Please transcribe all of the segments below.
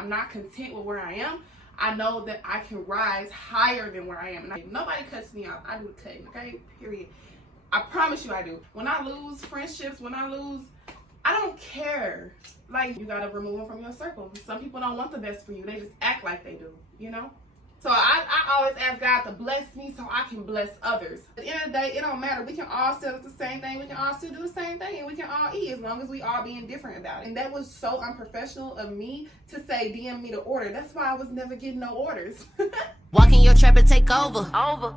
I'm not content with where I am, I know that I can rise higher than where I am. And nobody cuts me off. I do the cutting, okay? Period. I promise you I do. When I lose friendships, I don't care. Like, you gotta remove them from your circle. Some people don't want the best for you. They just act like they do, you know? So I always ask God to bless me so I can bless others. At the end of the day, it don't matter. We can all still do the same thing. We can all still do the same thing. And we can all eat as long as we all being different about it. And that was so unprofessional of me to say DM me the order. That's why I was never getting no orders. Walk in your trap and take over.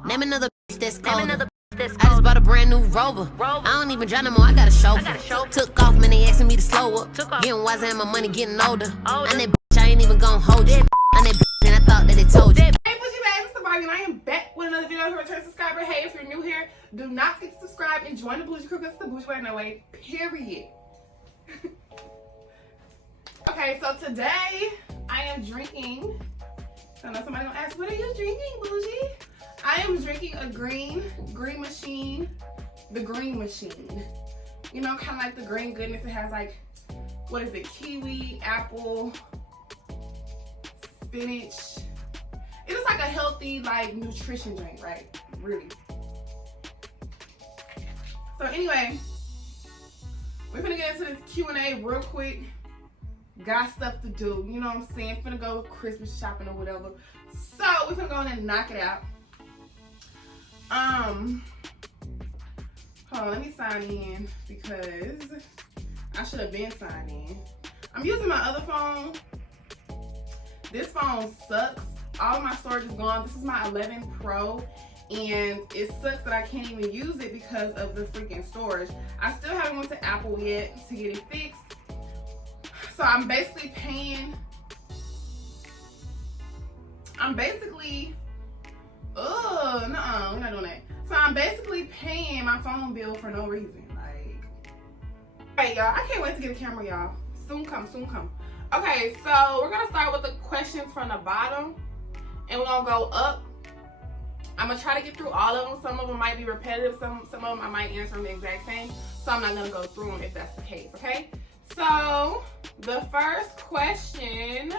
Name another bitch that's colder. I just bought a brand new Rover. I don't even drive no more, I got a chauffeur. Took off, man, they asking me to slow up. Getting wiser and my money getting older. And that bitch, I ain't even gon' hold you. And that bitch, and I thought that they told you. Hey, Boujee Barbiee, it's Barbiee, and I am back with another video. If you're a return subscriber, hey, if you're new here, do not forget to subscribe and join the Boujee crew. It's the Boujee Barbiee no way, period. Okay, so today I am drinking. I know somebody gonna ask, what are you drinking, Boujee? I am drinking a green machine, the green machine. You know, kind of like the green goodness. It has like, what is it, kiwi, apple, spinach. It is like a healthy, like, nutrition drink, right? Really. So anyway, we're gonna get into this Q&A real quick. Got stuff to do, you know what I'm saying? Finna go Christmas shopping or whatever. So we're gonna go in and knock it out. Hold on, let me sign in because I should have been signed in. I'm using my other phone. This phone sucks. All of my storage is gone. This is my 11 Pro, and it sucks that I can't even use it because of the freaking storage. I still haven't went to Apple yet to get it fixed. So I'm basically paying, we're not doing that. So I'm basically paying my phone bill for no reason. Like, alright y'all, I can't wait to get a camera, y'all. Soon come, soon come. Okay, so we're gonna start with the questions from the bottom, and we're gonna go up. I'm gonna try to get through all of them. Some of them might be repetitive, some of them I might answer them the exact same, so I'm not gonna go through them if that's the case, okay? So the first question,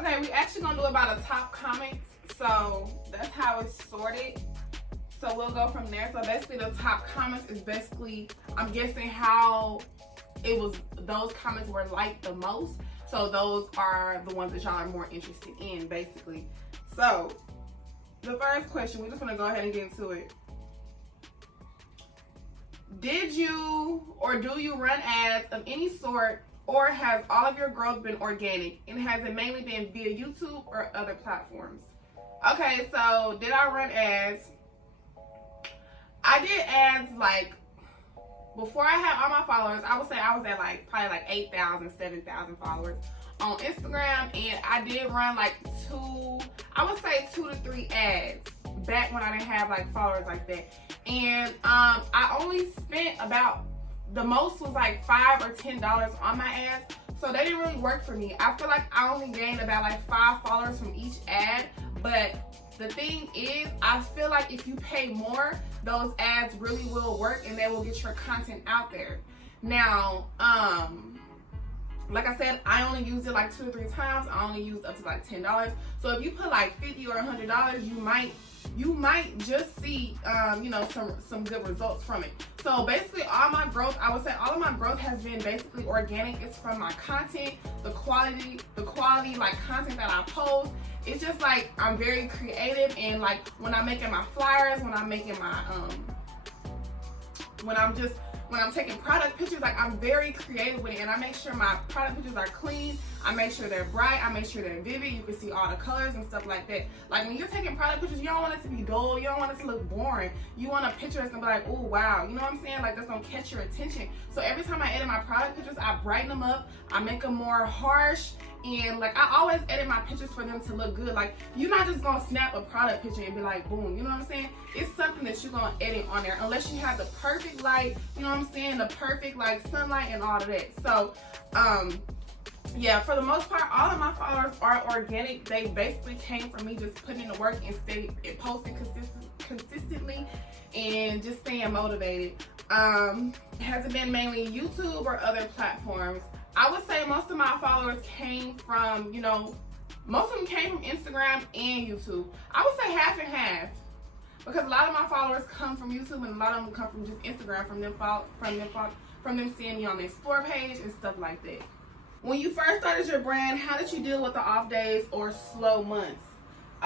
okay, we actually gonna do about a top comments, so that's how it's sorted. So we'll go from there. So basically the top comments is basically, I'm guessing how it was, those comments were liked the most. So those are the ones that y'all are more interested in, basically. So the first question, we're just gonna go ahead and get into it. Did you or do you run ads of any sort, or has all of your growth been organic, and has it mainly been via YouTube or other platforms? Okay, so did I run ads? I did ads like before I had all my followers. I would say I was at like probably like 8,000, 7,000 followers on Instagram, and I did run like 2 to 3 ads back when I didn't have like followers like that. And I only spent about, the most was like $5 or $10 on my ads, so they didn't really work for me. I feel like I only gained about like 5 followers from each ad, but the thing is, I feel like if you pay more, those ads really will work and they will get your content out there. Now, like I said, I only used it like 2 or 3 times. I only used up to like $10. So if you put like $50 or $100, you might just see, you know, some good results from it. So basically all my growth, I would say all of my growth has been basically organic. It's from my content, the quality like content that I post. It's just like, I'm very creative, and like when I'm making my flyers, when I'm making my, when I'm taking product pictures, like I'm very creative with it, and I make sure my product pictures are clean. I make sure they're bright. I make sure they're vivid. You can see all the colors and stuff like that. Like when you're taking product pictures, you don't want it to be dull. You don't want it to look boring. You want a picture that's gonna be like, oh wow, you know what I'm saying? Like that's gonna catch your attention. So every time I edit my product pictures, I brighten them up. I make them more harsh. And like I always edit my pictures for them to look good. Like you're not just gonna snap a product picture and be like boom, you know what I'm saying? It's something that you're gonna edit on there, unless you have the perfect light, you know what I'm saying, the perfect like sunlight and all of that. So yeah, for the most part, all of my followers are organic. They basically came from me just putting in the work and posting consistently and just staying motivated. Has it been mainly YouTube or other platforms? I would say most of my followers came from, most of them came from Instagram and YouTube. I would say half and half, because a lot of my followers come from YouTube and a lot of them come from just Instagram, from them seeing me on their Explore page and stuff like that. When you first started your brand, how did you deal with the off days or slow months?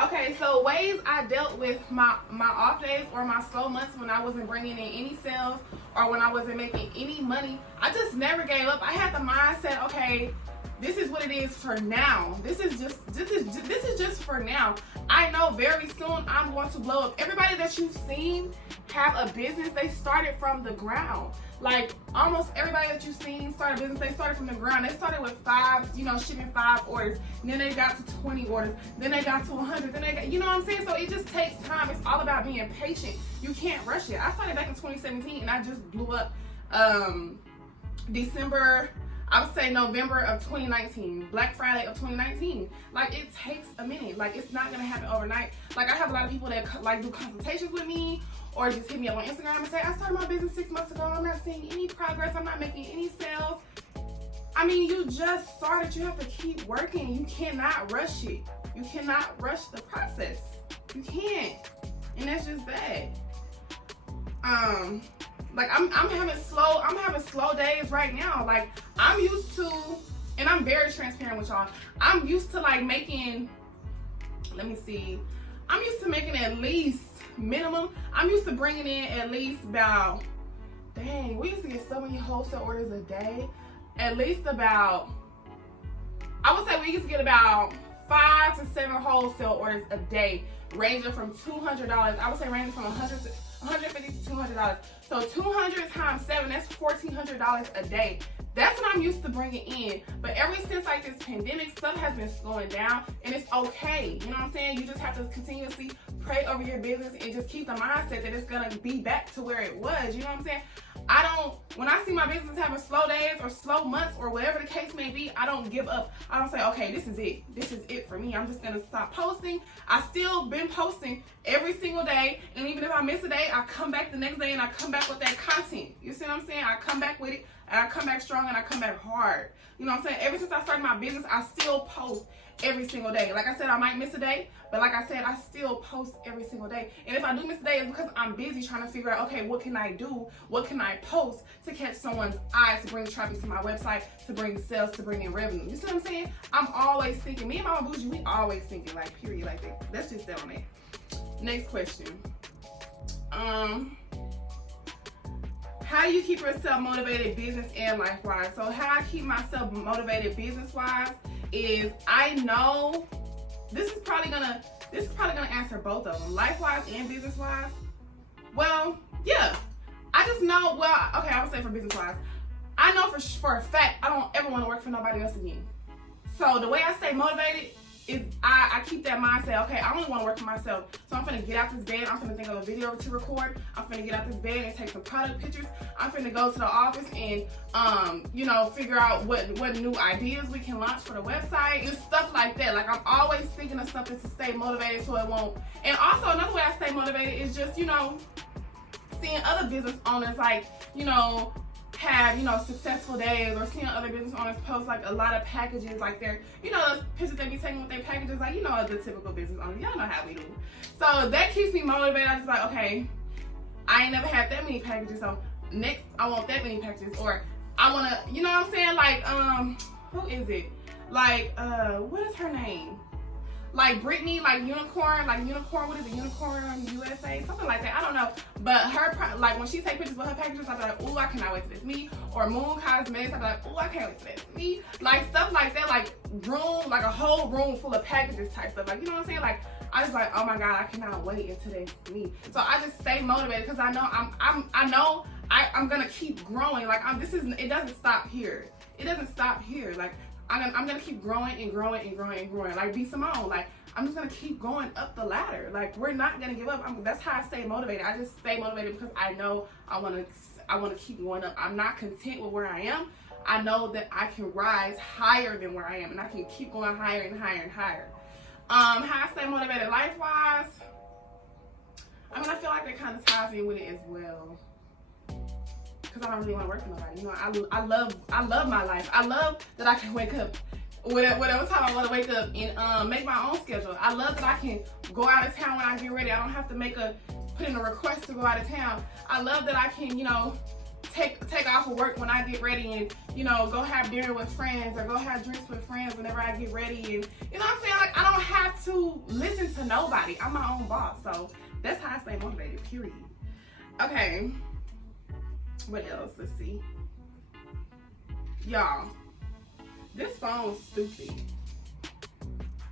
Okay, so ways I dealt with my off days or my slow months when I wasn't bringing in any sales or when I wasn't making any money, I just never gave up. I had the mindset, okay, this is what it is for now. This is just for now. I know very soon I'm going to blow up. Everybody that you've seen have a business, they started from the ground. Like almost everybody that you've seen start a business, they started from the ground. They started with 5, shipping 5 orders. And then they got to 20 orders. Then they got to 100. Then they got, you know what I'm saying? So it just takes time. It's all about being patient. You can't rush it. I started back in 2017 and I just blew up November of 2019, Black Friday of 2019. Like it takes a minute. Like it's not gonna happen overnight. Like I have a lot of people that like do consultations with me or just hit me up on Instagram and say, I started my business 6 months ago. I'm not seeing any progress. I'm not making any sales. I mean, you just started. You have to keep working. You cannot rush it. You cannot rush the process. You can't, and that's just bad. Like I'm having slow days right now. Like I'm used to, and I'm very transparent with y'all. I'm used to like making, I'm used to making at least minimum. I'm used to bringing in at least about, dang, we used to get so many wholesale orders a day. At least about, I would say we used to get about 5 to 7 wholesale orders a day, ranging from $200. I would say ranging from $150 to $200. So 200 times 7, that's $1,400 a day. That's what I'm used to bringing in. But ever since like this pandemic, stuff has been slowing down, and it's okay. You know what I'm saying? You just have to continuously pray over your business and just keep the mindset that it's gonna be back to where it was. You know what I'm saying? When I see my business having slow days or slow months or whatever the case may be, I don't give up. I don't say, okay, this is it. This is it for me. I'm just gonna stop posting. I still been posting every single day, and even if I miss a day, I come back the next day and I come back with that content. You see what I'm saying? I come back with it, and I come back strong, and I come back hard. You know what I'm saying? Ever since I started my business, I still post every single day. Like I said, I might miss a day, but like I said, I still post every single day. And if I do miss a day, it's because I'm busy trying to figure out, okay, what can I do? What can I post to catch someone's eyes, to bring traffic to my website, to bring sales, to bring in revenue? You see what I'm saying? I'm always thinking. Me and Mama Boujee, we always thinking, like, period, like that. That's just that on it. Next question. How do you keep yourself motivated business and life-wise? So how I keep myself motivated business-wise is, I know this is probably gonna answer both of them, life-wise and business-wise. Well, yeah, I just know. Well, okay, I would say for business-wise, I know for a fact I don't ever want to work for nobody else again. So the way I stay motivated is I keep that mindset, okay, I only want to work for myself. So I'm finna get out this bed, I'm finna think of a video to record, I'm finna get out this bed and take some product pictures, I'm finna go to the office and figure out what new ideas we can launch for the website, and stuff like that. Like I'm always thinking of something to stay motivated so it won't. And also another way I stay motivated is just, seeing other business owners have, successful days, or seeing other business owners post like a lot of packages, like their, those pictures they be taking with their packages, like, the typical business owners. Y'all know how we do. So that keeps me motivated. I just like, okay, I ain't never had that many packages, so next I want that many packages, or I want to, you know what I'm saying? Like, who is it? Like, what is her name? Like Brittany, like Unicorn, what is it? Unicorn USA, something like that. I don't know. But her, like when she take pictures with her packages, I be like, ooh, I cannot wait for this. Me. Or Moon Cosmetics, I be like, ooh, I can't wait for this. Me. Like stuff like that, like room, like a whole room full of packages type stuff. Like, you know what I'm saying? Like, I just like, oh my God, I cannot wait until they me. So I just stay motivated because I know I'm gonna keep growing. Like it doesn't stop here. It doesn't stop here. Like I'm gonna keep growing and growing and growing and growing. Like B Simone, like I'm just gonna keep going up the ladder. Like we're not gonna give up. That's how I stay motivated. I just stay motivated because I know I wanna keep going up. I'm not content with where I am. I know that I can rise higher than where I am, and I can keep going higher and higher and higher. How I stay motivated life-wise, I feel like that kind of ties in with it as well. because I don't really want to work for nobody. You know, I love my life. I love that I can wake up whatever time I want to wake up and make my own schedule. I love that I can go out of town when I get ready. I don't have to put in a request to go out of town. I love that I can, you know, take off of work when I get ready and, you know, go have dinner with friends or go have drinks with friends whenever I get ready. And, you know what I'm saying? Like, I don't have to listen to nobody. I'm my own boss. So that's how I stay motivated, period. Okay. What else? Let's see. Y'all, this phone is stupid.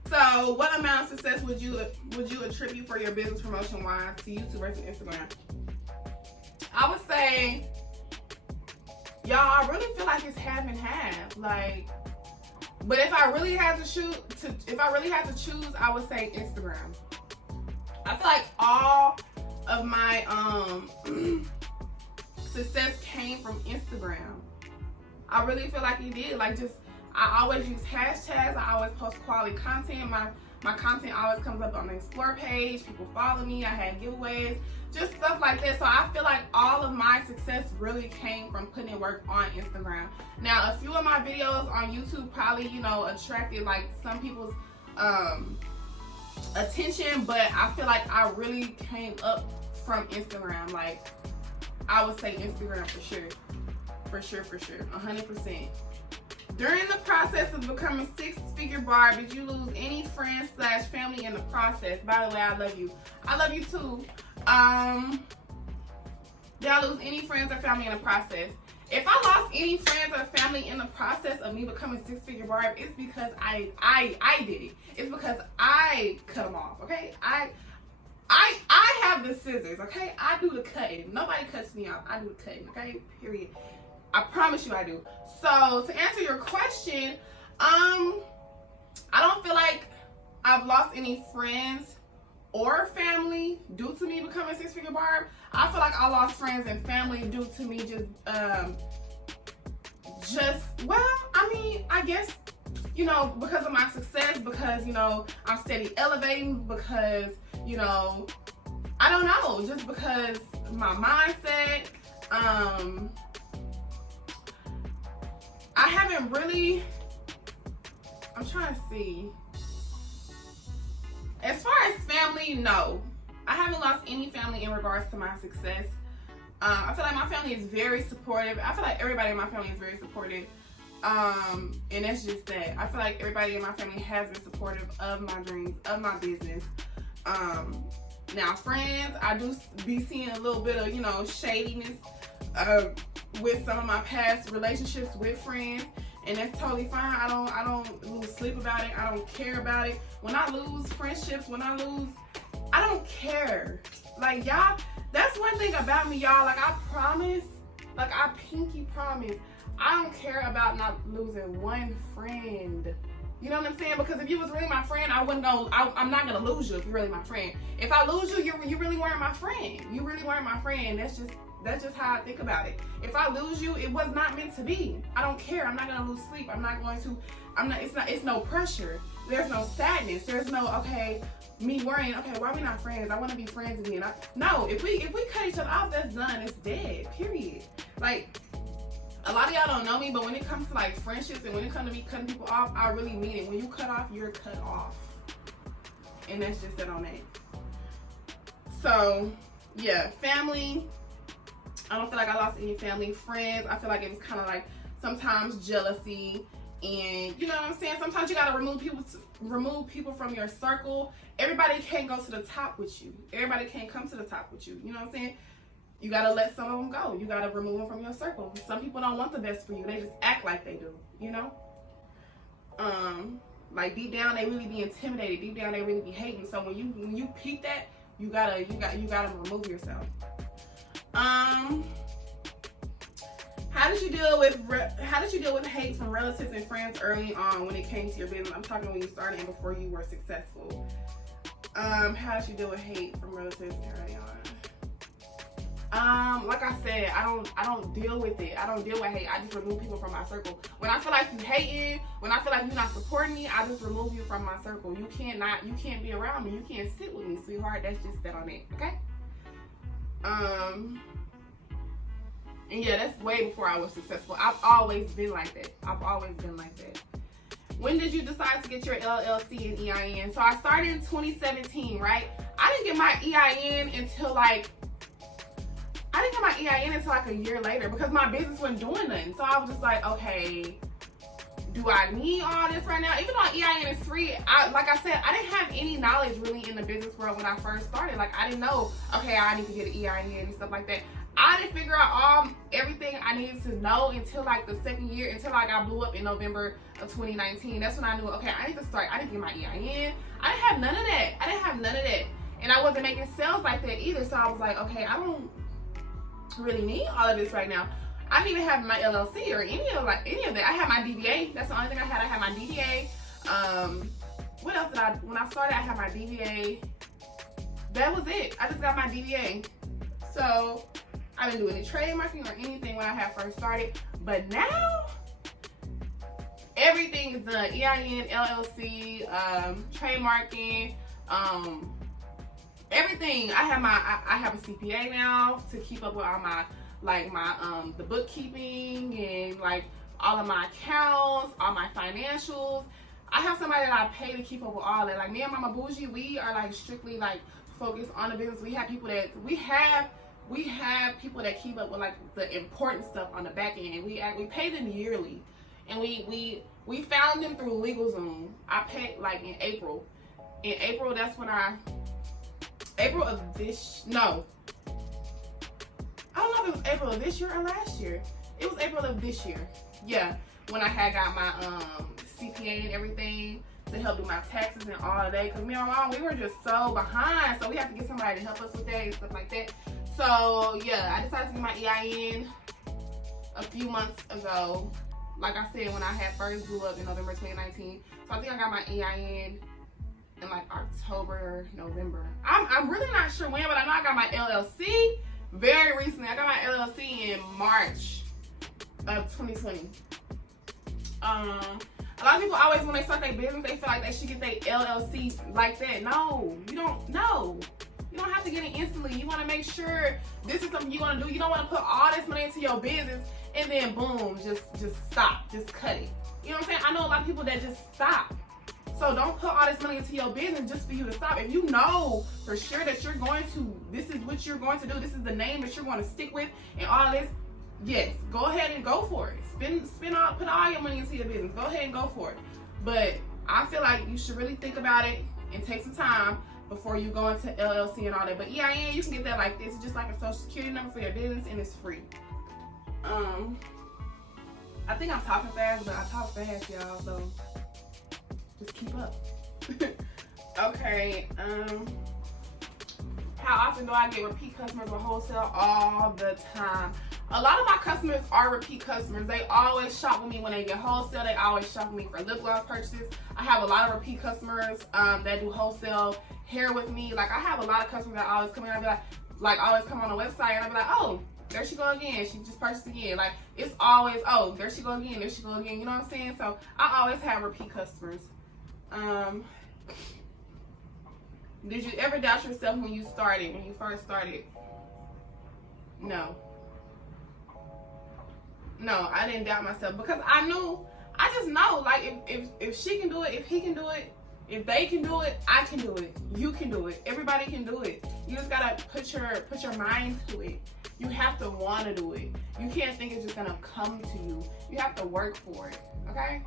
So what amount of success would you attribute for your business promotion wise to YouTube versus Instagram? I would say, y'all, I really feel like it's half and half. Like, but if I really had to choose, I would say Instagram. I feel like all of my success came from Instagram. I really feel like it did. Like, just I always use hashtags. I always post quality content. My content always comes up on the Explore page. People follow me. I had giveaways, just stuff like that. So I feel like all of my success really came from putting in work on Instagram. Now, a few of my videos on YouTube probably, you know, attracted like some people's attention, but I feel like I really came up from Instagram. Like, I would say Instagram for sure. For sure, 100%. During the process of becoming six-figure Barb, did you lose any friends / family in the process? By the way, I love you. I love you too. Did I lose any friends or family in the process? If I lost any friends or family in the process of me becoming six-figure Barb, it's because I did it. It's because I cut them off, okay? I have the scissors, okay? I do the cutting. Nobody cuts me off. I do the cutting, okay? Period. I promise you I do. So to answer your question, I don't feel like I've lost any friends or family due to me becoming six-figure Barb. I feel like I lost friends and family due to me well, I mean, I guess, you know, because of my success, because, you know, I'm steady elevating, because, you know, I don't know, just because my mindset, I haven't really, I'm trying to see. As far as family, no. I haven't lost any family in regards to my success. I feel like my family is very supportive. I feel like everybody in my family is very supportive. And that's just that. I feel like everybody in my family has been supportive of my dreams, of my business. Now, friends, I do be seeing a little bit of, you know, shadiness with some of my past relationships with friends, and that's totally fine. I don't lose sleep about it. I don't care about it. When I lose friendships, I don't care. Like, y'all, that's one thing about me, y'all. Like, I promise, like, I pinky promise, I don't care about not losing one friend. You know what I'm saying? Because if you was really my friend, I'm not gonna lose you if you're really my friend. If I lose you, you really weren't my friend. You really weren't my friend. That's just how I think about it. If I lose you, it was not meant to be. I don't care. I'm not gonna lose sleep. It's no pressure. There's no sadness. There's no, okay, me worrying, okay, why are we not friends? I want to be friends again. No, if we cut each other off, that's done. It's dead, period. Like, a lot of y'all don't know me, but when it comes to like friendships and when it comes to me cutting people off, I really mean it. When you cut off, you're cut off. And that's just it on that. So, yeah, family, I don't feel like I lost any family. Friends, I feel like it was kind of like sometimes jealousy, and you know what I'm saying? Sometimes you gotta remove people from your circle. Everybody can't go to the top with you. Everybody can't come to the top with you. You know what I'm saying? You gotta let some of them go. You gotta remove them from your circle. Some people don't want the best for you. They just act like they do, you know? Like deep down they really be intimidated. Deep down they really be hating. So when you peep that, you gotta remove yourself. How did you deal with hate from relatives and friends early on when it came to your business? I'm talking when you started and before you were successful. How did you deal with hate from relatives early on? Like I said, I don't deal with it. I don't deal with hate. I just remove people from my circle. When I feel like you hating, when I feel like you're not supporting me, I just remove you from my circle. You can't be around me. You can't sit with me, sweetheart. That's just that on it, okay? And yeah, that's way before I was successful. I've always been like that. When did you decide to get your LLC and EIN? So I started in 2017, right? I didn't get my EIN until like a year later because my business wasn't doing nothing. So I was just like, okay, do I need all this right now? Even though EIN is free, like I said, I didn't have any knowledge really in the business world when I first started. Like I didn't know, okay, I need to get an EIN and stuff like that. I didn't figure out everything I needed to know until like the second year, until like I blew up in November of 2019. That's when I knew, okay, I need to start. I didn't get my EIN. I didn't have none of that. And I wasn't making sales like that either. So I was like, okay, I don't really need all of this right now. I didn't even have my LLC or any of that. I had my DBA. That's the only thing I had. I had my DBA. What else did when I started, I had my DBA. That was it. I just got my DBA. So I didn't do any trademarking or anything when I had first started. But now, everything is done. EIN, LLC, trademarking, everything. I have a CPA now to keep up with all my the bookkeeping and like all of my accounts, all my financials. I have somebody that I pay to keep up with all that. Like me and Mama Boujee, we are like strictly like focused on the business. We have people that keep up with like the important stuff on the back end. We pay them yearly, and we found them through LegalZoom. I paid like in April. In April, that's when I don't know if it was April of this year or last year. It was April of this year. Yeah, when I had got my CPA and everything to help do my taxes and all of that. Because me and my mom, we were just so behind. So we have to get somebody to help us with that and stuff like that. So yeah, I decided to get my EIN a few months ago. Like I said, when I had first blew up in November 2019. So I think I got my EIN in like October, November. I'm really not sure when, but I know I got my LLC very recently. I got my LLC in March of 2020. A lot of people always, when they start their business, they feel like they should get their LLC like that. No, you don't. No, you don't have to get it instantly. You want to make sure this is something you want to do. You don't want to put all this money into your business and then boom, just stop, just cut it. You know what I'm saying? I know a lot of people that just stop. So don't put all this money into your business just for you to stop. If you know for sure that this is what you're going to do, this is the name that you're going to stick with and all this, yes, go ahead and go for it. Put all your money into your business. Go ahead and go for it. But I feel like you should really think about it and take some time before you go into LLC and all that. But EIN, you can get that like this. It's just like a social security number for your business and it's free. I think I'm talking fast, but I talk fast, y'all, so just keep up. Okay, how often do I get repeat customers or wholesale? All the time. A lot of my customers are repeat customers. They always shop with me when they get wholesale. They always shop with me for lip gloss purchases. I have a lot of repeat customers that do wholesale hair with me. Like I have a lot of customers that always come in and I be like always come on the website and I be like, oh, there she go again. She just purchased again. Like it's always, oh, there she go again. There she go again. You know what I'm saying? So I always have repeat customers. Did you ever doubt yourself when you first started? No, I didn't doubt myself because I just know, like, if she can do it, if he can do it, if they can do it, I can do it. You can do it. Everybody can do it. You just gotta put your mind to it. You have to want to do it. You can't think it's just gonna come to you. You have to work for it. Okay?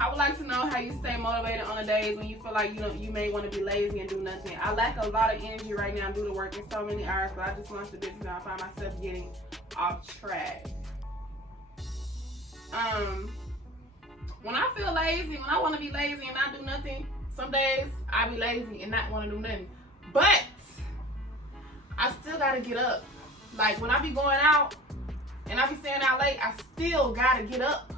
I would like to know how you stay motivated on the days when you feel like you may want to be lazy and do nothing. I lack a lot of energy right now due to working so many hours, but I just launched the business and I find myself getting off track. When I feel lazy, when I want to be lazy and not do nothing, some days I be lazy and not want to do nothing. But I still gotta get up. Like when I be going out and I be staying out late, I still gotta get up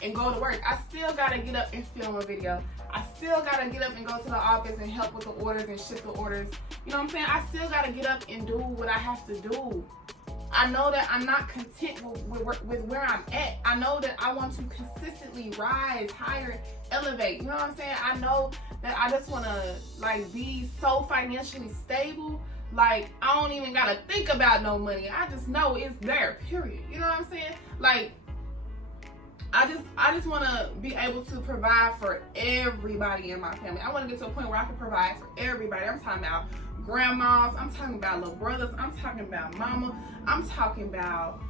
and go to work. I still gotta get up and film a video. I still gotta get up and go to the office and help with the orders and ship the orders. You know what I'm saying? I still gotta get up and do what I have to do. I know that I'm not content with where I'm at. I know that I want to consistently rise higher, elevate. You know what I'm saying? I know that I just want to like be so financially stable. Like, I don't even gotta think about no money. I just know it's there, period. You know what I'm saying? Like, I just want to be able to provide for everybody in my family. I want to get to a point where I can provide for everybody. I'm talking about grandmas. I'm talking about little brothers. I'm talking about mama. I'm talking about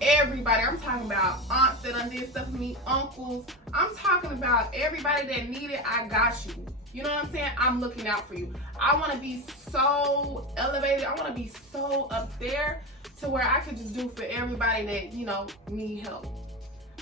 everybody. I'm talking about aunts that done did stuff for me, uncles. I'm talking about everybody that need it. I got you. You know what I'm saying? I'm looking out for you. I want to be so elevated. I want to be so up there to where I could just do for everybody that, you know, need help.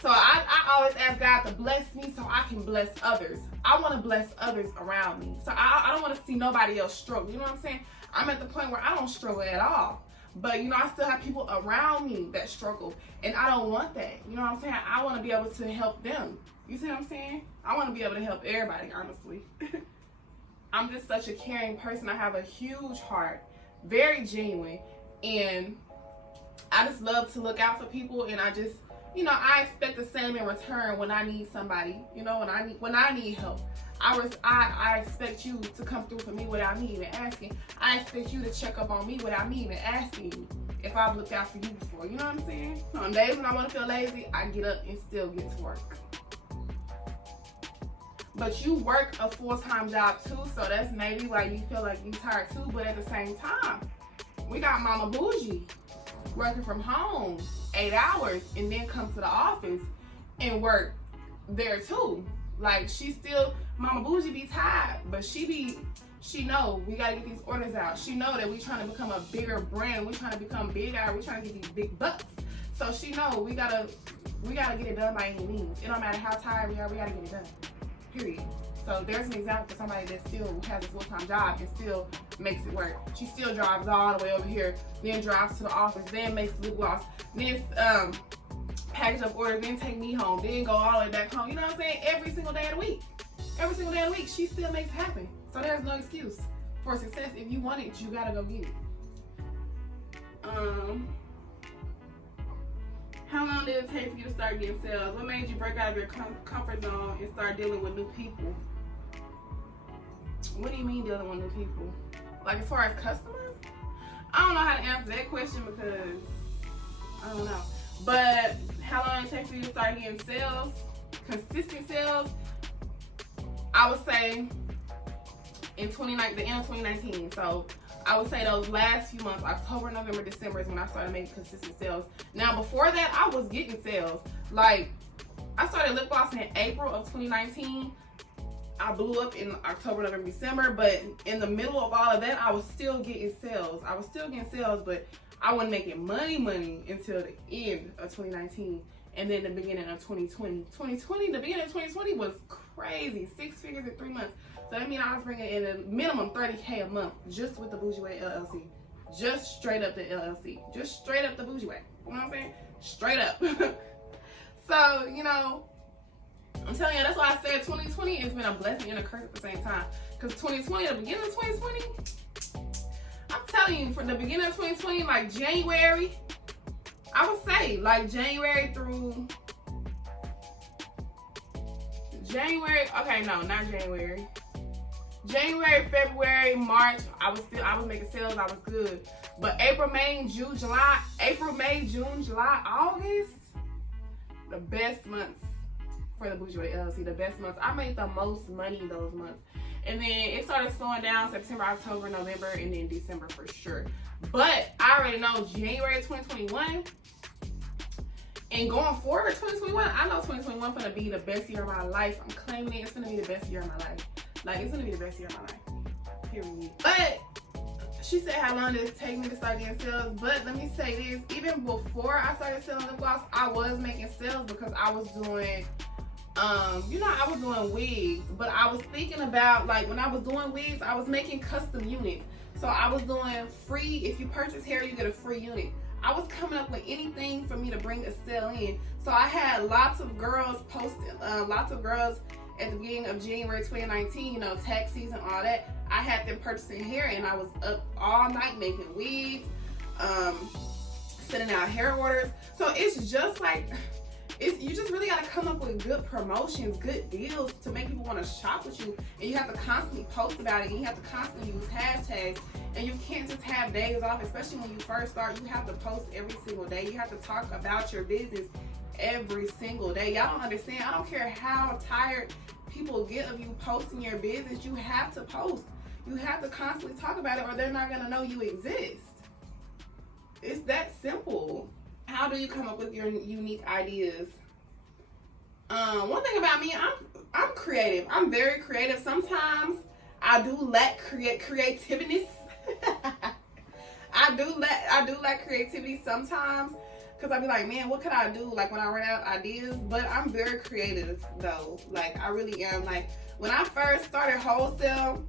So I always ask God to bless me so I can bless others. I want to bless others around me. So I don't want to see nobody else struggle. You know what I'm saying? I'm at the point where I don't struggle at all. But, you know, I still have people around me that struggle. And I don't want that. You know what I'm saying? I want to be able to help them. You see what I'm saying? I want to be able to help everybody, honestly. I'm just such a caring person. I have a huge heart. Very genuine. And I just love to look out for people. And I just, you know, I expect the same in return when I need somebody. You know, when I need help. I expect you to come through for me without me even asking. I expect you to check up on me without me even asking you if I've looked out for you before. You know what I'm saying? On days when I want to feel lazy, I get up and still get to work. But you work a full-time job too, so that's maybe why you feel like you're tired too. But at the same time, we got Mama Boujee working from home 8 hours and then come to the office and work there too. Like, Mama Boujee be tired, but she know we gotta get these orders out. She know that we trying to become a bigger brand. We trying to become bigger. We trying to get these big bucks. So she know we gotta get it done by any means. It don't matter how tired we are, we gotta get it done. Period. So there's an example for somebody that still has a full-time job and still makes it work. She still drives all the way over here, then drives to the office, then makes lip gloss, then package up orders, then take me home, then go all the way back home. You know what I'm saying? Every single day of the week. Every single day of the week, she still makes it happen. So there's no excuse for success. If you want it, you gotta go get it. How long did it take for you to start getting sales? What made you break out of your comfort zone and start dealing with new people? What do you mean dealing with new people? Like, as far as customers? I don't know how to answer that question because I don't know. But how long did it take for you to start getting sales? Consistent sales? I would say in the end of 2019. So I would say those last few months, October, November, December is when I started making consistent sales. Now, before that, I was getting sales. Like, I started lip gloss in April of 2019. I blew up in October, November, December. But in the middle of all of that, I was still getting sales. But I wasn't making money until the end of 2019. And then the beginning of 2020. The beginning of 2020 was crazy. 6 figures in 3 months. So that means I was bringing in a minimum $30K a month just with the Boujee Way LLC. Just straight up the LLC. Just straight up the Boujee Way. You know what I'm saying? Straight up. So, you know, I'm telling you, that's why I said 2020 has been a blessing and a curse at the same time. Because 2020, the beginning of 2020, I'm telling you, from the beginning of 2020, like January, I would say, like January, February, March, I was making sales, I was good. But April, May, June, July, August, the best months for the Boujee Way LLC, the best months. I made the most money those months. And then it started slowing down September, October, November, and then December for sure. But I already know January 2021 and going forward 2021, I know 2021 gonna be the best year of my life. I'm claiming it. It's gonna be the best year of my life. Like, it's gonna be the best year of my life. Period. But she said, how long did it take me to start getting sales? But let me say this, even before I started selling lip gloss, I was making sales because I was doing I was doing wigs, but I was thinking about, like, when I was doing wigs, I was making custom units. So I was doing free, if you purchase hair, you get a free unit. I was coming up with anything for me to bring a sale in. So I had lots of girls at the beginning of January 2019, you know, tax season, all that. I had them purchasing hair and I was up all night making wigs, sending out hair orders. So it's just like, you just really gotta come up with good promotions, good deals to make people want to shop with you. And you have to constantly post about it, and you have to constantly use hashtags, And you can't just have days off, especially when you first start. You have to post every single day. You have to talk about your business every single day. Y'all don't understand. I don't care how tired people get of you posting your business. You have to post. You have to constantly talk about it, or they're not going to know you exist. It's that simple. How do you come up with your unique ideas? One thing about me, I'm creative. I'm very creative. Sometimes I do lack creativeness. I do lack creativity sometimes, because I be like, man, what could I do? Like when I run out of ideas. But I'm very creative though. Like I really am. Like when I first started wholesale,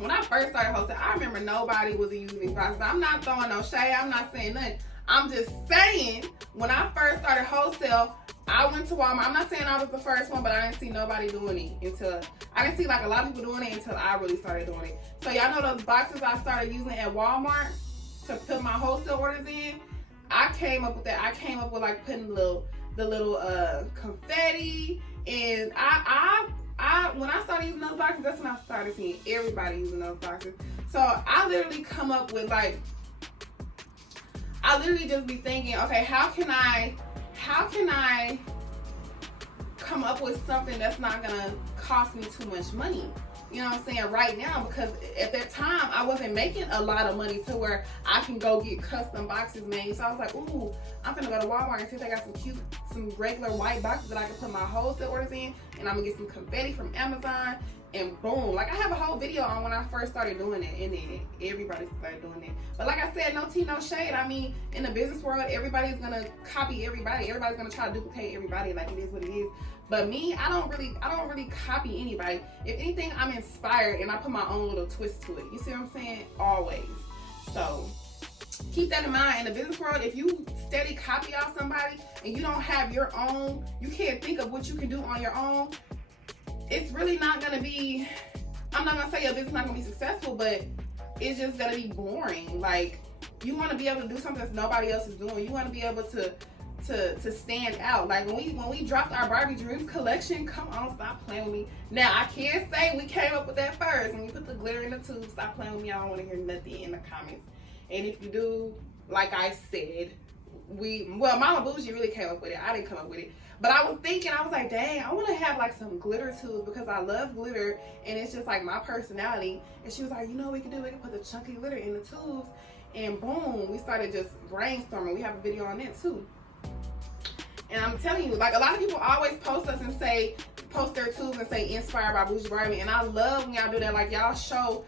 I remember nobody was using these boxes. I'm not throwing no shade. I'm not saying nothing. I'm just saying, when I first started wholesale, I went to Walmart. I'm not saying I was the first one, but I didn't see nobody doing it until, I didn't see like a lot of people doing it until I really started doing it. So y'all know those boxes I started using at Walmart to put my wholesale orders in? I came up with that. I came up with like putting the little confetti, and when I started using those boxes, that's when I started seeing everybody using those boxes. So I literally come up with like, I literally just be thinking, okay, how can I come up with something that's not gonna cost me too much money? You know what I'm saying? Right now, because at that time I wasn't making a lot of money to where I can go get custom boxes made. So I was like, ooh, I'm gonna go to Walmart and see if they got some regular white boxes that I can put my wholesale orders in, and I'm gonna get some confetti from Amazon, and boom. Like I have a whole video on when I first started doing it, and then everybody started doing it. But like I said, no tea, no shade. I mean, in the business world, everybody's gonna copy everybody. Everybody's gonna try to duplicate everybody. Like it is what it is. But me, I don't really copy anybody. If anything, I'm inspired and I put my own little twist to it. You see what I'm saying? Always. So keep that in mind. In the business world, if you steady copy out somebody and you don't have your own, you can't think of what you can do on your own, it's really not gonna be, I'm not gonna say your business is not gonna be successful, but it's just gonna be boring. Like, you wanna be able to do something that nobody else is doing. You wanna be able to stand out. Like when we dropped our Barbie Dreams collection, come on, stop playing with me. Now I can't say we came up with that first. When we put the glitter in the tube, stop playing with me. I don't want to hear nothing in the comments. And if you do, like I said, Mama Boujee really came up with it. I didn't come up with it. But I was thinking, I was like, dang, I want to have like some glitter tubes, because I love glitter and it's just like my personality. And she was like, you know what we can do? We can put the chunky glitter in the tubes. And boom, we started just brainstorming. We have a video on that too. And I'm telling you, like a lot of people always post us and say, post their tubes and say inspired by Boujee Barbiee. And I love when y'all do that. Like y'all show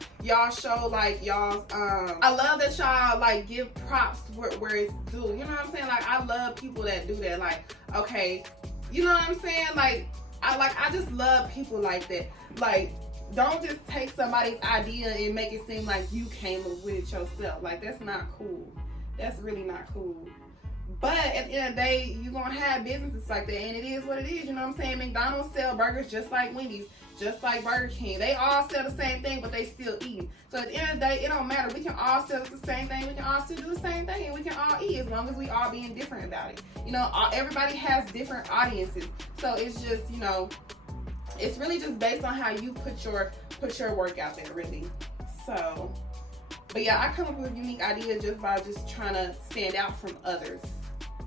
like y'all's, I love that y'all like give props where it's due. You know what I'm saying? Like I love people that do that. Like, okay, you know what I'm saying? Like I just love people like that. Like, don't just take somebody's idea and make it seem like you came up with it yourself. Like that's not cool. That's really not cool. But at the end of the day, you're going to have businesses like that, and it is what it is, you know what I'm saying? McDonald's sell burgers just like Wendy's, just like Burger King. They all sell the same thing, but they still eat. So at the end of the day, it don't matter. We can all sell the same thing. We can all still do the same thing, and we can all eat as long as we all being different about it. You know, everybody has different audiences. So it's just, you know, it's really just based on how you put your work out there, really. So, but yeah, I come up with unique ideas just by just trying to stand out from others.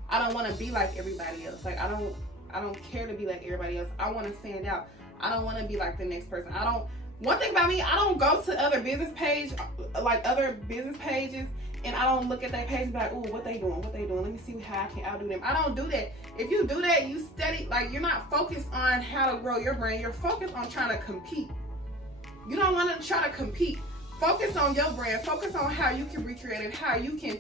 I don't want to be like everybody else. Like I don't care to be like everybody else. I want to stand out. I don't want to be like the next person. One thing about me, I don't go to other business pages, and I don't look at that page and be like, ooh, what they doing? Let me see how I can outdo them. I don't do that. If you do that, you steady, like you're not focused on how to grow your brand. You're focused on trying to compete. You don't want to try to compete. Focus on your brand. Focus on how you can be creative, how you can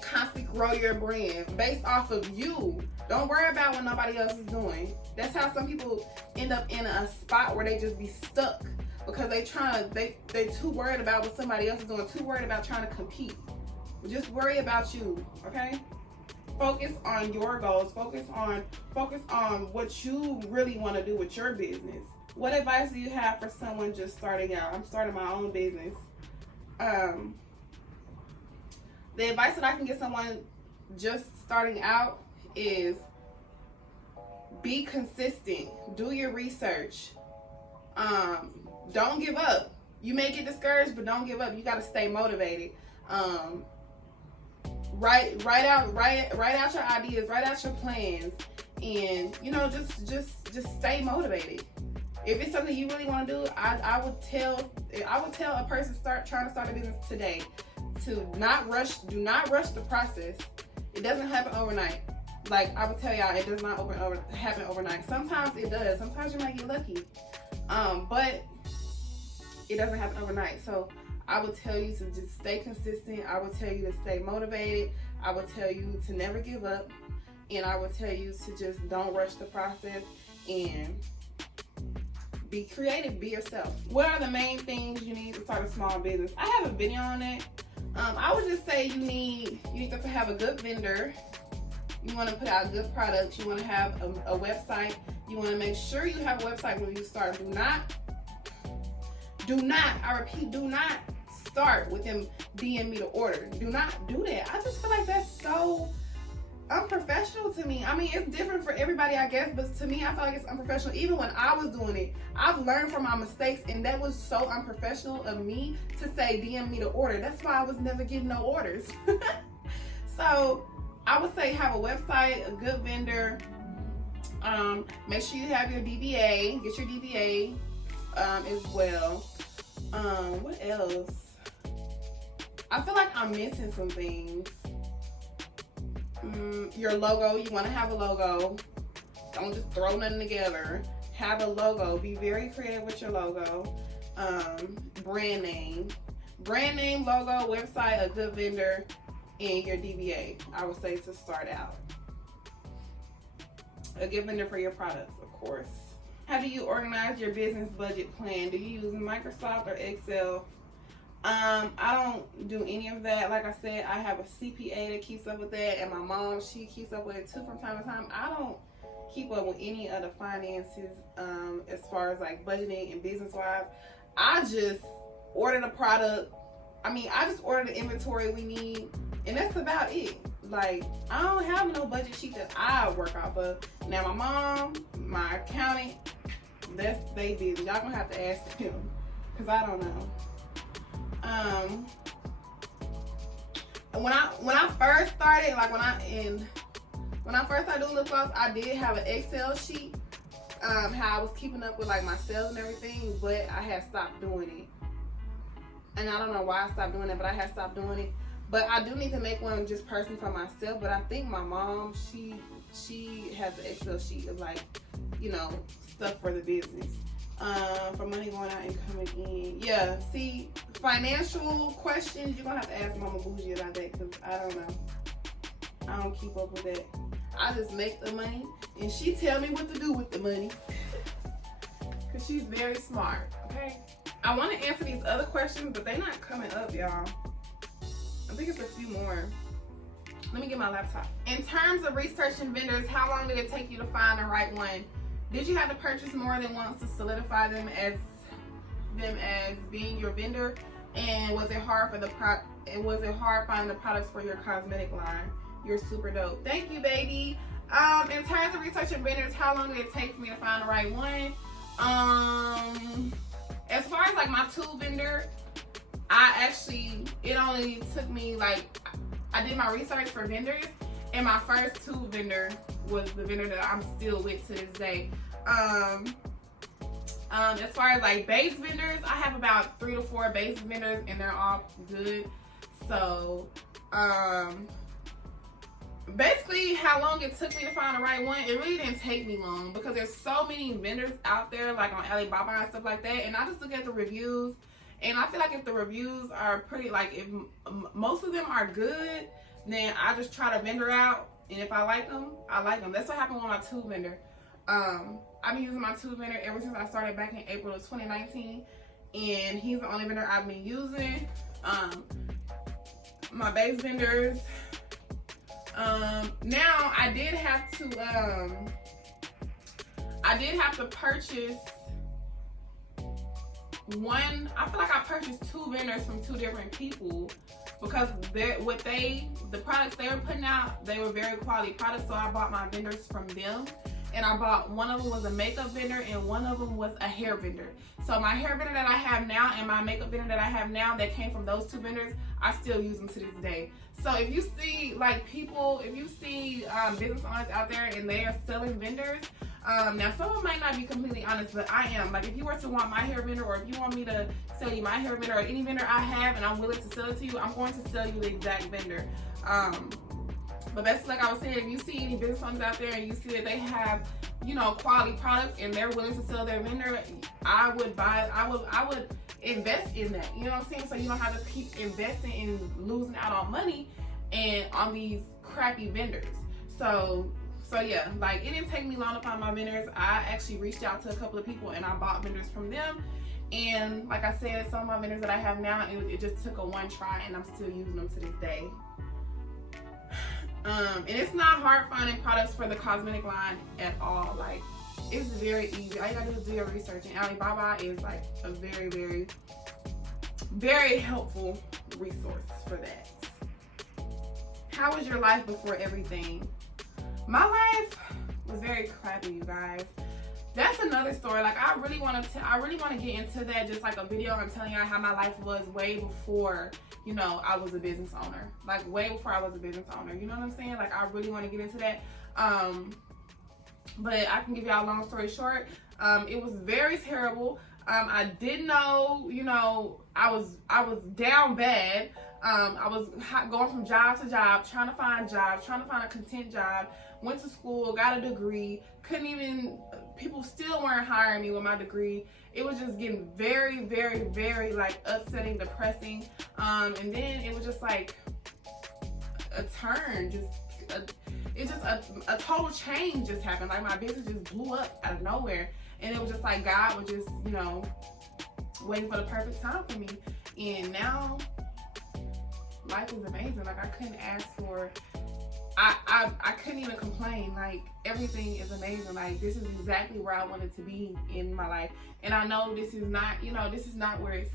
constantly grow your brand based off of you. Don't worry about what nobody else is doing. That's how some people end up in a spot where they just be stuck, because they too worried about what somebody else is doing, too worried about trying to compete. Just worry about you, okay? Focus on your goals. Focus on what you really want to do with your business. What advice do you have for someone just starting out? I'm starting my own business. The advice that I can give someone just starting out is be consistent. Do your research. Don't give up. You may get discouraged, but don't give up. You got to stay motivated. Write out your ideas, write out your plans, and you know, just stay motivated. If it's something you really want to do, I would tell a person trying to start a business today to do not rush the process. It doesn't happen overnight. Like I would tell y'all, it does not happen overnight. Sometimes it does. Sometimes you might get lucky, but it doesn't happen overnight. So I would tell you to just stay consistent. I would tell you to stay motivated. I would tell you to never give up, and I would tell you to just don't rush the process and be creative, be yourself. What are the main things you need to start a small business? I have a video on it. I would just say you need to have a good vendor. You want to put out good products. You want to have a website. You want to make sure you have a website when you start. I repeat, do not start with them DM me to order. Do not do that. I just feel like that's so unprofessional to me. I mean, it's different for everybody, I guess, but to me, I feel like it's unprofessional. Even when I was doing it, I've learned from my mistakes, and that was so unprofessional of me to say DM me to order. That's why I was never getting no orders. So I would say have a website, a good vendor. Make sure you have your DBA. Get your DBA as well. What else? I feel like I'm missing some things. Your logo, you want to have a logo. Don't just throw nothing together. Have a logo. Be very creative with your logo. Brand name, logo, website, a good vendor, and your DBA. I would say to start out. A good vendor for your products, of course. How do you organize your business budget plan? Do you use Microsoft or Excel? I don't do any of that. Like I said, I have a CPA that keeps up with that, and my mom, she keeps up with it too from time to time. I don't keep up with any of the finances as far as like budgeting and business wise. I just order the product. I mean, I just order the inventory we need, and that's about it. Like, I don't have no budget sheet that I work off of. Now, my mom, my accountant, that's they business. Y'all gonna have to ask them, because I don't know. When I first started, like when I first started doing lip gloss, I did have an Excel sheet, how I was keeping up with like my sales and everything, but I had stopped doing it. And I don't know why I stopped doing it, but I had stopped doing it. But I do need to make one just personally for myself. But I think my mom, she has an Excel sheet of like, you know, stuff for the business. For money going out and coming in. Yeah, see, financial questions, you're going to have to ask Mama Boujee about that, because I don't know. I don't keep up with that. I just make the money, and she tell me what to do with the money. Because she's very smart, okay? I want to answer these other questions, but they're not coming up, y'all. I think it's a few more. Let me get my laptop. In terms of researching vendors, how long did it take you to find the right one? Did you have to purchase more than once to solidify them as being your vendor? And was it hard finding the products for your cosmetic line? You're super dope. Thank you, baby. In terms of researching vendors, how long did it take for me to find the right one? As far as like my tool vendor, it only took me like, I did my research for vendors, and my first tool vendor was the vendor that I'm still with to this day. As far as like base vendors, I have about 3 to 4 base vendors, and they're all good. So basically how long it took me to find the right one, it really didn't take me long, because there's so many vendors out there like on Alibaba and stuff like that, and I just look at the reviews, and I feel like if the reviews are pretty, like if most of them are good, then I just try to vendor out, and if I like them, I like them. That's what happened with my tool vendor. I've been using my tool vendor ever since I started back in April of 2019, and he's the only vendor I've been using. My base vendors, now I did have to purchase one. I feel like I purchased 2 vendors from 2 different people, because the products they were putting out, they were very quality products, so I bought my vendors from them. and I bought, one of them was a makeup vendor and one of them was a hair vendor. So my hair vendor that I have now and my makeup vendor that I have now that came from those two vendors, I still use them to this day. So if you see like people, if you see business owners out there and they are selling vendors, now some of them might not be completely honest, but I am. Like if you were to want my hair vendor, or if you want me to sell you my hair vendor or any vendor I have and I'm willing to sell it to you, I'm going to sell you the exact vendor. But that's like I was saying, if you see any business owners out there and you see that they have, you know, quality products and they're willing to sell their vendor, I would invest in that. You know what I'm saying? So you don't have to keep investing and losing out on money and on these crappy vendors. So yeah, like it didn't take me long to find my vendors. I actually reached out to a couple of people and I bought vendors from them. And like I said, some of my vendors that I have now, it just took a one try and I'm still using them to this day. And it's not hard finding products for the cosmetic line at all. Like, it's very easy. All you gotta do is do your research, and Alibaba is like a very, very, very helpful resource for that. How was your life before everything? My life was very crappy, you guys. That's another story. Like I really want to get into that, just like a video and telling y'all how my life was way before, you know, I was a business owner. Like way before I was a business owner. You know what I'm saying? Like I really want to get into that. But I can give y'all a long story short. It was very terrible. I didn't know, you know, I was down bad. I was going from job to job, trying to find jobs, trying to find a content job. Went to school, got a degree, people still weren't hiring me with my degree. It was just getting very, very, very like upsetting, depressing. And then it was just like a turn, a total change just happened. Like my business just blew up out of nowhere. And it was just like God was just, you know, waiting for the perfect time for me. And now life is amazing. Like I couldn't ask for, I couldn't even complain. Like everything is amazing. Like this is exactly where I wanted to be in my life. And I know this is not, you know, this is not where it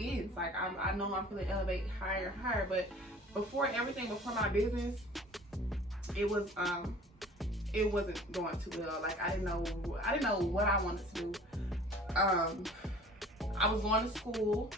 ends. Like I know I'm gonna elevate higher and higher. But before my business, it wasn't going too well. Like I didn't know what I wanted to do. I was going to school.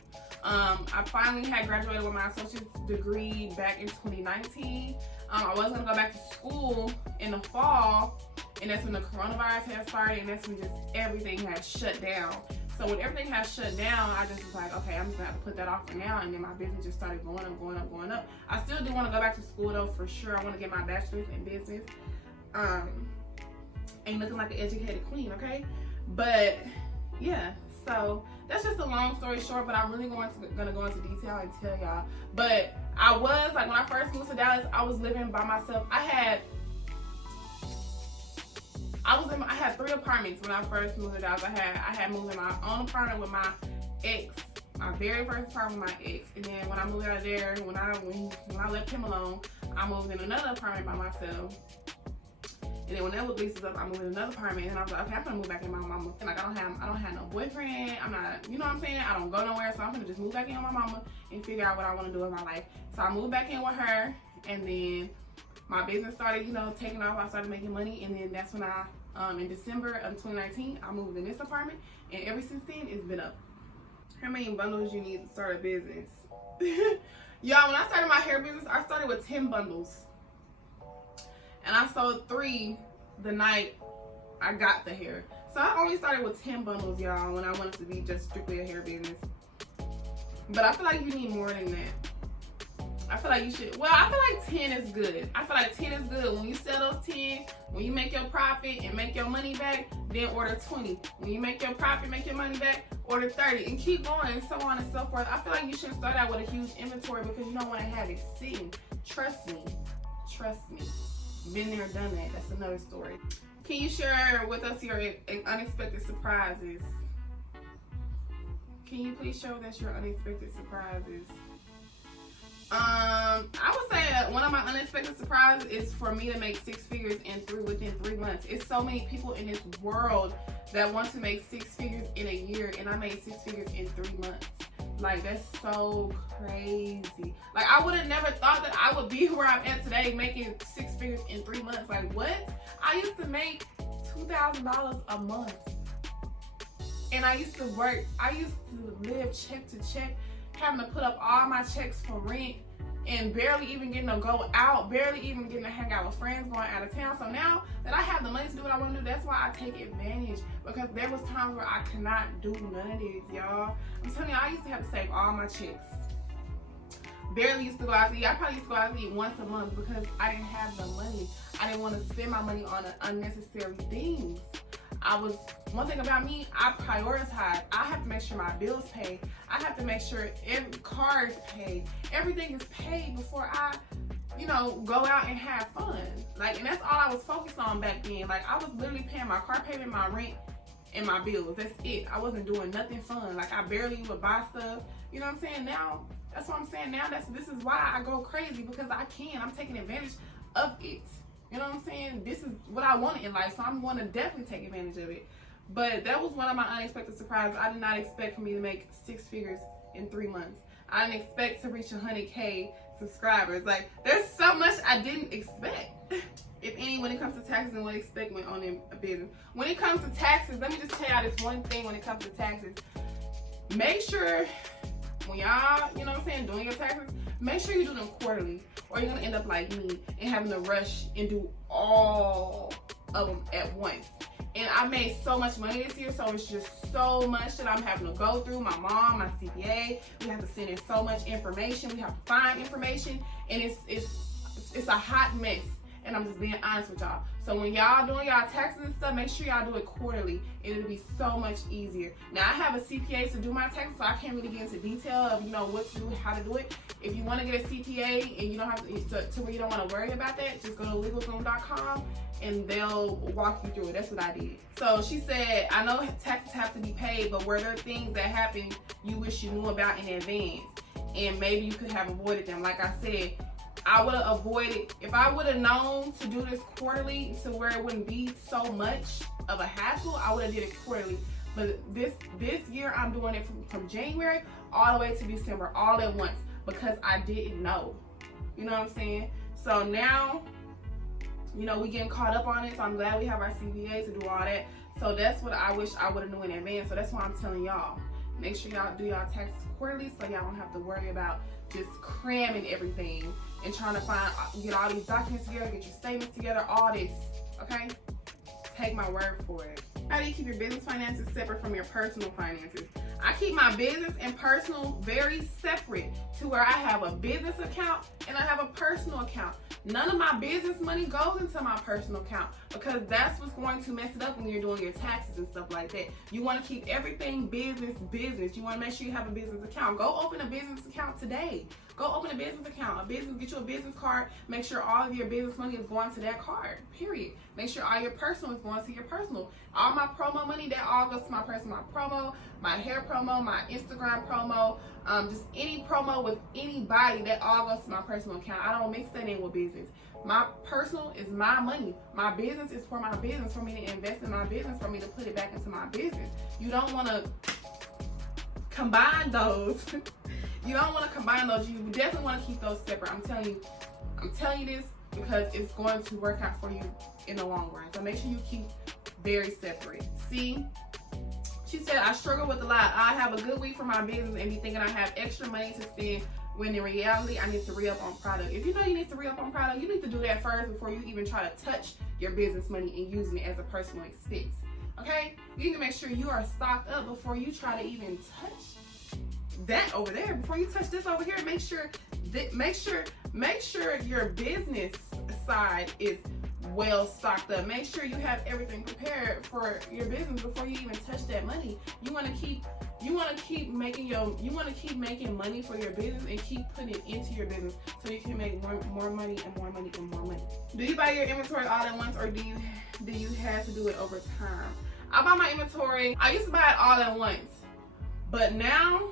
I finally had graduated with my associate's degree back in 2019. I was gonna go back to school in the fall, and that's when the coronavirus had started, and that's when just everything had shut down. So when everything had shut down, I just was like, okay, I'm just gonna have to put that off for now. And then my business just started going up, going up, going up. I still do want to go back to school though, for sure. I want to get my bachelor's in business. Ain't looking like an educated queen, okay? But yeah, so that's just a long story short, but I'm really gonna go into detail and tell y'all. But I was like, when I first moved to Dallas, I was living by myself. I had 3 apartments when I first moved to Dallas. I had moved in my own apartment with my ex, my very first apartment with my ex, and then when I moved out of there, when I left him alone, I moved in another apartment by myself. And then when that lease was up, I moved in another apartment, and I was like, okay, I'm gonna move back in with my mama. And like I don't have no boyfriend. I'm not, you know what I'm saying? I don't go nowhere, so I'm gonna just move back in with my mama and figure out what I want to do in my life. So I moved back in with her, and then my business started, you know, taking off. I started making money, and then that's when in December of 2019, I moved in this apartment, and ever since then, it's been up. How many bundles you need to start a business? Y'all, when I started my hair business, I started with 10 bundles. And I sold 3 the night I got the hair. So I only started with 10 bundles, y'all, when I wanted to be just strictly a hair business. But I feel like you need more than that. I feel like you should, well, I feel like 10 is good. I feel like 10 is good. When you sell those 10, when you make your profit and make your money back, then order 20. When you make your profit, make your money back, order 30, and keep going, and so on and so forth. I feel like you shouldn't start out with a huge inventory because you don't want to have it sitting. Trust me. Trust me. Been there, done that. That's another story. Can you share with us your unexpected surprises? Can you please share with us your unexpected surprises? I would say that one of my unexpected surprises is for me to make 6 figures within 3 months. It's so many people in this world that want to make 6 figures in a year, and I made 6 figures in 3 months. Like, that's so crazy. Like, I would have never thought that I would be where I'm at today, making 6 figures in 3 months. Like, what? I used to make $2,000 a month. And I used to live check to check, having to put up all my checks for rent, and barely even getting to go out, barely even getting to hang out with friends going out of town. So now that I have the money to do what I want to do, that's why I take advantage, because there was times where I could not do none of this, y'all. I'm telling you, I used to have to save all my checks. Barely used to go out to eat. I probably used to go out to eat once a month because I didn't have the money. I didn't want to spend my money on unnecessary things. One thing about me, I prioritize. I have to make sure my bills paid. I have to make sure every car is paid. Everything is paid before I, go out and have fun. Like, and that's all I was focused on back then. Like, I was literally paying my car payment, my rent, and my bills. That's it. I wasn't doing nothing fun. Like, I barely would buy stuff. You know what I'm saying? Now, that's what I'm saying. Now, this is why I go crazy, because I can. I'm taking advantage of it. You know what I'm saying? This is what I wanted in life, so I'm going to definitely take advantage of it. But that was one of my unexpected surprises. I did not expect for me to make 6 figures in 3 months. I didn't expect to reach 100K subscribers. Like, there's so much I didn't expect. If any, when it comes to taxes and what to expect when owning a business. When it comes to taxes, let me just tell y'all this one thing when it comes to taxes. Make sure when y'all, doing your taxes, make sure you do them quarterly, or you're gonna end up like me and having to rush and do all of them at once. And I made so much money this year, so it's just so much that I'm having to go through. My mom, my CPA, we have to send in so much information. We have to find information, and it's a hot mess. And I'm just being honest with y'all. So when y'all doing y'all taxes and stuff, make sure y'all do it quarterly. It'll be so much easier. Now, I have a CPA to do my taxes, so I can't really get into detail of what to do, how to do it. If you want to get a CPA and you don't have to where you don't want to worry about that, just go to LegalZoom.com and they'll walk you through it. That's what I did. So she said, I know taxes have to be paid, but were there things that happened you wish you knew about in advance, and maybe you could have avoided them? Like I said, I would have avoided, if I would have known to do this quarterly to where it wouldn't be so much of a hassle, I would have did it quarterly. But this year, I'm doing it from January all the way to December, all at once, because I didn't know. You know what I'm saying? So now, we getting caught up on it, so I'm glad we have our CPA to do all that. So that's what I wish I would have known in advance. So that's why I'm telling y'all, make sure y'all do y'all taxes quarterly so y'all don't have to worry about just cramming everything and trying to get all these documents together, get your statements together, all this, okay? Take my word for it. How do you keep your business finances separate from your personal finances? I keep my business and personal very separate, to where I have a business account and I have a personal account. None of my business money goes into my personal account, because that's what's going to mess it up when you're doing your taxes and stuff like that. You want to keep everything business. You want to make sure you have a business account. Go open a business account today. Go open a business account. Get you a business card. Make sure all of your business money is going to that card, period. Make sure all your personal is going to your personal. All my promo money, that all goes to my personal. My promo, my hair promo, my Instagram promo, just any promo with anybody, that all goes to my personal account. I don't mix that in with business. My personal is my money. My business is for my business, for me to invest in my business, for me to put it back into my business. You don't want to combine those. You don't want to combine those. You definitely want to keep those separate. I'm telling you this because it's going to work out for you in the long run. So make sure you keep very separate. See? She said, I struggle with a lot. I have a good week for my business and be thinking I have extra money to spend, when in reality, I need to re-up on product. If you know you need to re-up on product, you need to do that first before you even try to touch your business money and using it as a personal expense. Okay? You need to make sure you are stocked up before you try to even touch that over there. Before you touch this over here, make sure your business side is well stocked up. Make sure you have everything prepared for your business before you even touch that money. You want to keep making money for your business and keep putting it into your business so you can make more money and more money and more money. Do you buy your inventory all at once, or do you have to do it over time? I buy my inventory. I used to buy it all at once, but now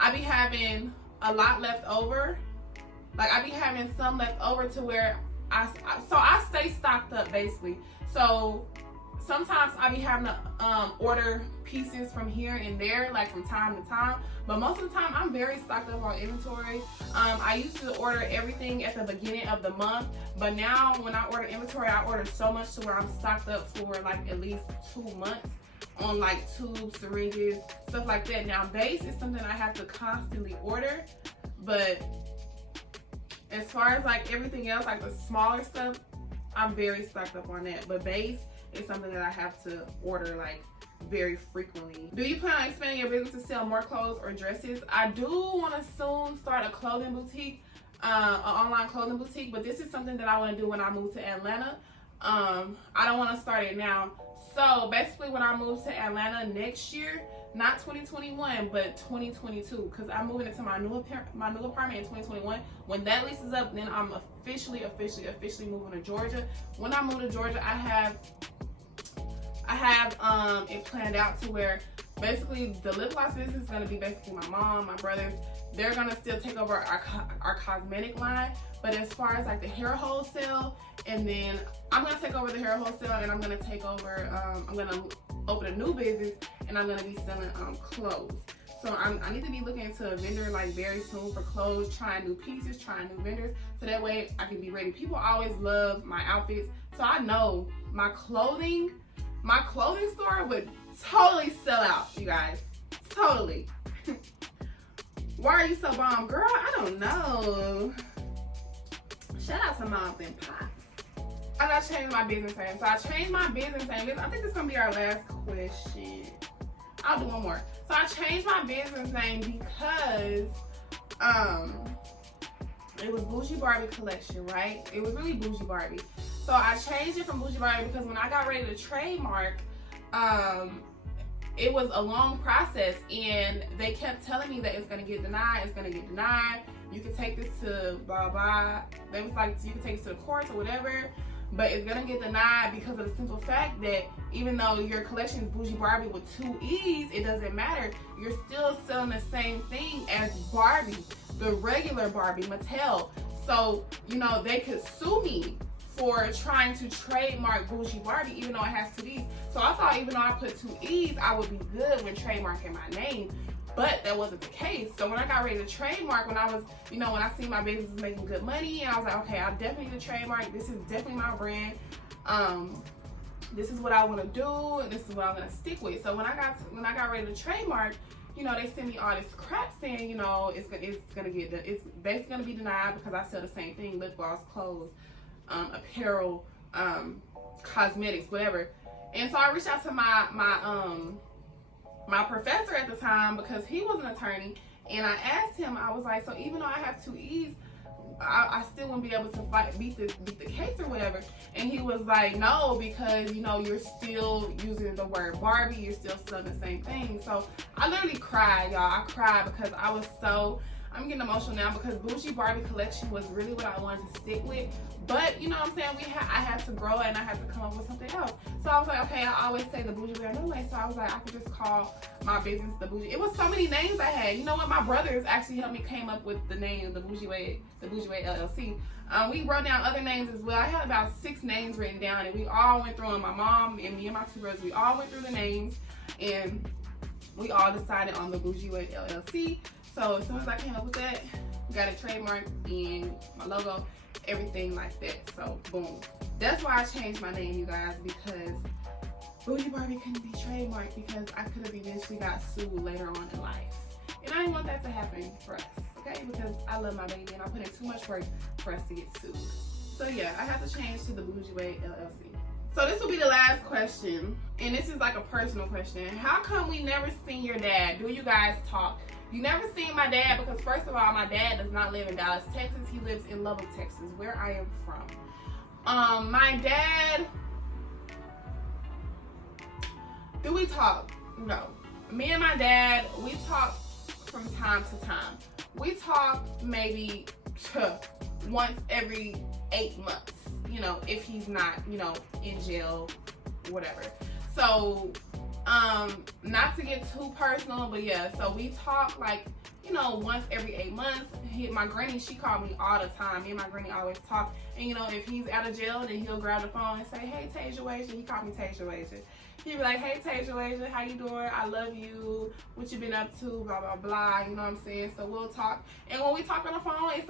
I be having a lot left over. Like, I be having some left over to where I stay stocked up, basically. So sometimes I be having to order pieces from here and there, like from time to time. But most of the time, I'm very stocked up on inventory. I used to order everything at the beginning of the month, but now when I order inventory, I order so much to where I'm stocked up for like at least 2 months on like tubes, syringes, stuff like that. Now, base is something I have to constantly order, but as far as like everything else, like the smaller stuff, I'm very stocked up on that. But base is something that I have to order like very frequently. Do you plan on expanding your business to sell more clothes or dresses? I do want to soon start a clothing boutique, an online clothing boutique, but this is something that I want to do when I move to Atlanta. I don't want to start it now. So basically when I move to Atlanta next year, not 2021, but 2022, because I'm moving into my new apartment in 2021. When that lease is up, then I'm officially moving to Georgia. When I move to Georgia, I have it planned out to where basically the lip gloss business is going to be basically my mom, my brothers. They're going to still take over our cosmetic line, but as far as like the hair wholesale, and then I'm going to take over the hair wholesale, and I'm going to take over, I'm going to open a new business, and I'm going to be selling clothes. So I need to be looking into a vendor like very soon for clothes, trying new pieces, trying new vendors, so that way I can be ready. People always love my outfits, so I know my clothing store would totally sell out, you guys. Totally. Why are you so bomb? Girl, I don't know. Shout out to moms and pops. I gotta change my business name. So I changed my business name. I think this is gonna be our last question. I'll do one more. So I changed my business name because it was Boujee Barbiee collection, right? It was really Boujee Barbiee. So I changed it from Boujee Barbiee because when I got ready to trademark, it was a long process, and they kept telling me that it's gonna get denied, you can take this to blah blah. They was like, you can take it to the courts or whatever, but it's gonna get denied because of the simple fact that even though your collection is Boujee Barbiee with 2 E's, it doesn't matter. You're still selling the same thing as Barbie, the regular Barbie, Mattel. So, you know, they could sue me for trying to trademark Boujee Barbiee, even though it has 2 E's. So I thought even though I put 2 E's, I would be good when trademarking my name, but that wasn't the case. So when I got ready to trademark, when I was, you know, when I seen my business was making good money, and I was like, okay, I definitely need to trademark. This is definitely my brand. This is what I want to do, and this is what I'm gonna stick with. So when I got ready to trademark, you know, they sent me all this crap saying, you know, it's basically gonna be denied because I sell the same thing: lip gloss, clothes, apparel, cosmetics, whatever. And so I reached out to my professor at the time because he was an attorney, and I asked him, I was like, so even though I have 2 E's, I still wouldn't be able to beat the case or whatever. And he was like, no, because you know you're still using the word Barbie, you're still selling the same thing. So I literally cried, y'all. I cried because I'm getting emotional now because Boujee Barbiee collection was really what I wanted to stick with. But you know what I'm saying, I had to grow and I had to come up with something else. So I was like, okay, I always say the Boujee way anyway. So I was like, I could just call my business the Boujee. It was so many names I had. You know what? My brothers actually helped me came up with the name, the Boujee Way LLC. We wrote down other names as well. I had about 6 names written down, and we all went through them. My mom and me and my 2 brothers, we all went through the names, and we all decided on the Boujee Way LLC. So as soon as I came up with that, got it trademarked and my logo, everything like that. So boom. That's why I changed my name, you guys, because Boujee Barbiee couldn't be trademarked because I could have eventually got sued later on in life. And I didn't want that to happen for us, okay? Because I love my baby and I put in too much work for us to get sued. So yeah, I have to change to the Boujee Way LLC. So this will be the last question, and this is like a personal question. How come we never seen your dad? Do you guys talk? You never seen my dad because, first of all, my dad does not live in Dallas, Texas. He lives in Lubbock, Texas, where I am from. My dad, do we talk? No. Me and my dad, we talk from time to time. We talk maybe once every 8 months, you know, if he's not, you know, in jail, whatever. So, not to get too personal, but yeah, so we talk like you know, once every 8 months. My granny, she called me all the time. Me and my granny always talk. And you know, if he's out of jail, then he'll grab the phone and say, hey, Tasia Wasia. He called me Tasia Wasia. He'd be like, hey, Tasia Wasia, how you doing? I love you. What you been up to? Blah, blah, blah. You know what I'm saying? So we'll talk. And when we talk on the phone, it's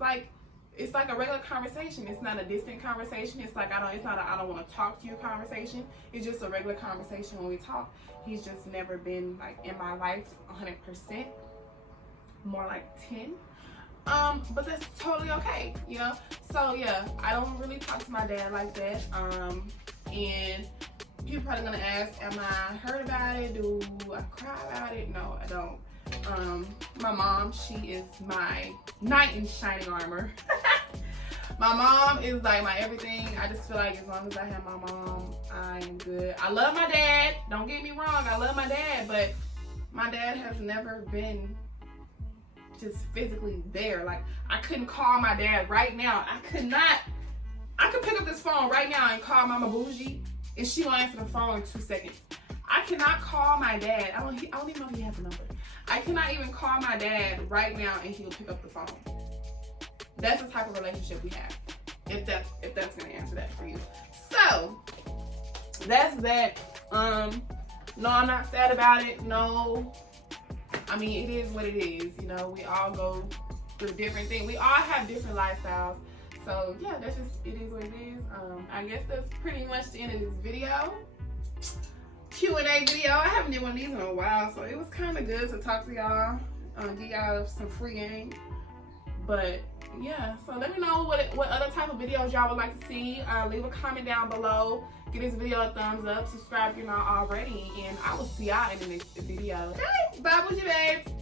like it's like a regular conversation. It's not a distant conversation. It's like I don't want to talk to you conversation. It's just a regular conversation when we talk. He's just never been like in my life 100%. More like 10. But that's totally okay, you know? So yeah, I don't really talk to my dad like that. And you're probably gonna ask, am I hurt about it? Do I cry about it? No, I don't. My mom, she is my knight in shining armor. My mom is like my everything. I just feel like as long as I have my mom, I am good. I love my dad. Don't get me wrong, I love my dad, but my dad has never been just physically there. Like, I couldn't call my dad right now. I could pick up this phone right now and call Mama Boujee, and she will answer the phone in 2 seconds. I cannot call my dad. I don't even know if he has a number. I cannot even call my dad right now and he will pick up the phone. That's the type of relationship we have. If that's gonna answer that for you. So that's that. No, I'm not sad about it. No. I mean, it is what it is. You know, we all go through different things. We all have different lifestyles. So yeah, that's just, it is what it is. I guess that's pretty much the end of this video. Q&A video. I haven't done one of these in a while, so it was kind of good to talk to y'all, give y'all some free game. But yeah, so let me know what other type of videos y'all would like to see. Leave a comment down below. Give this video a thumbs up. Subscribe if you're not already, and I will see y'all in the next video. Okay, bye, Boujee babes.